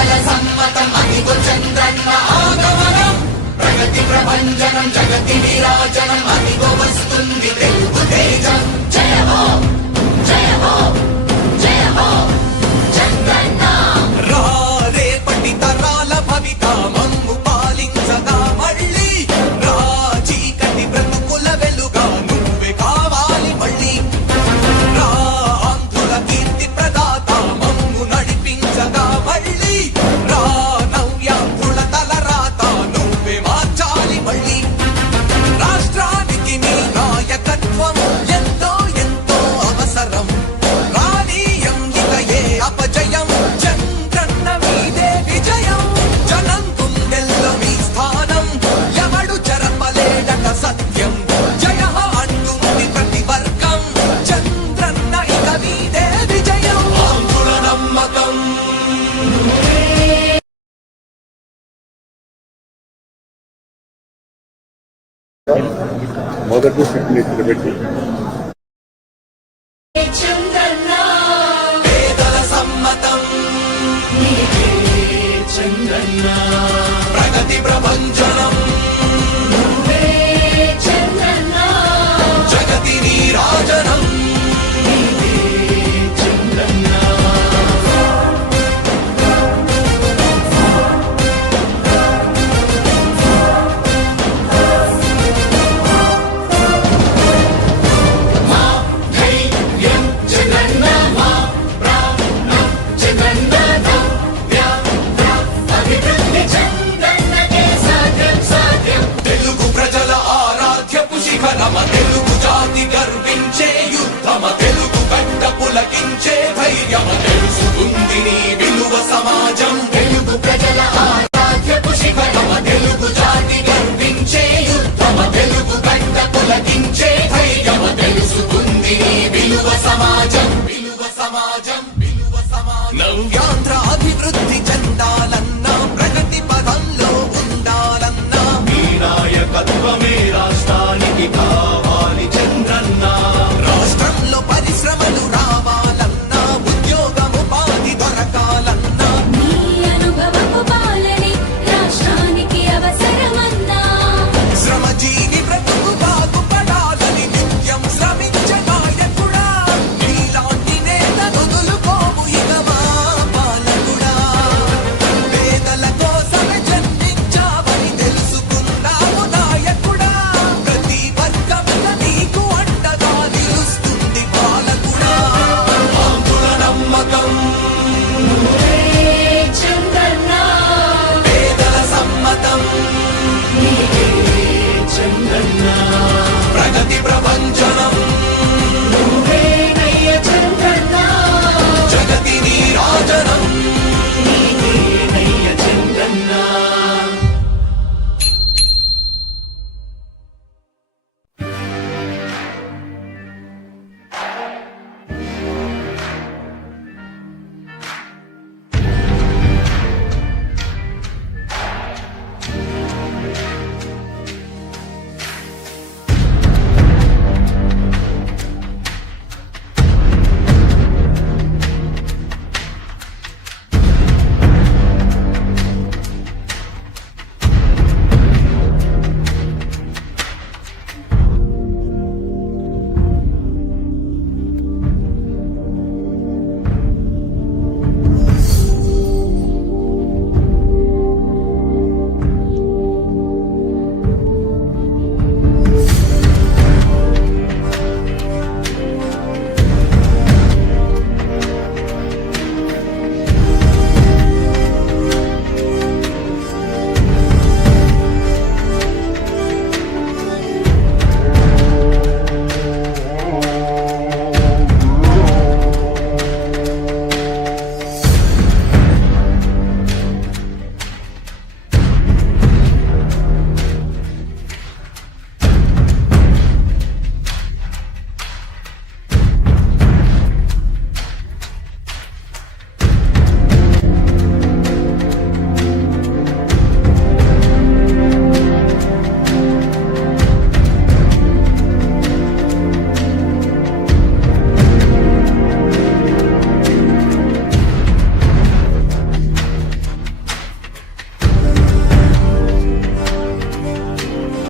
మంగళ సమ్మతం మహిగు చంద్రన్న ఆగమనం. ప్రగతి ప్రభంజనం జగతి విరాజనం అదిగో వస్తుంది తెలుగు తేజం. మొదటి సిట్ని ఇక్కడ పెట్టి. ప్రగతి ప్రపంచనం.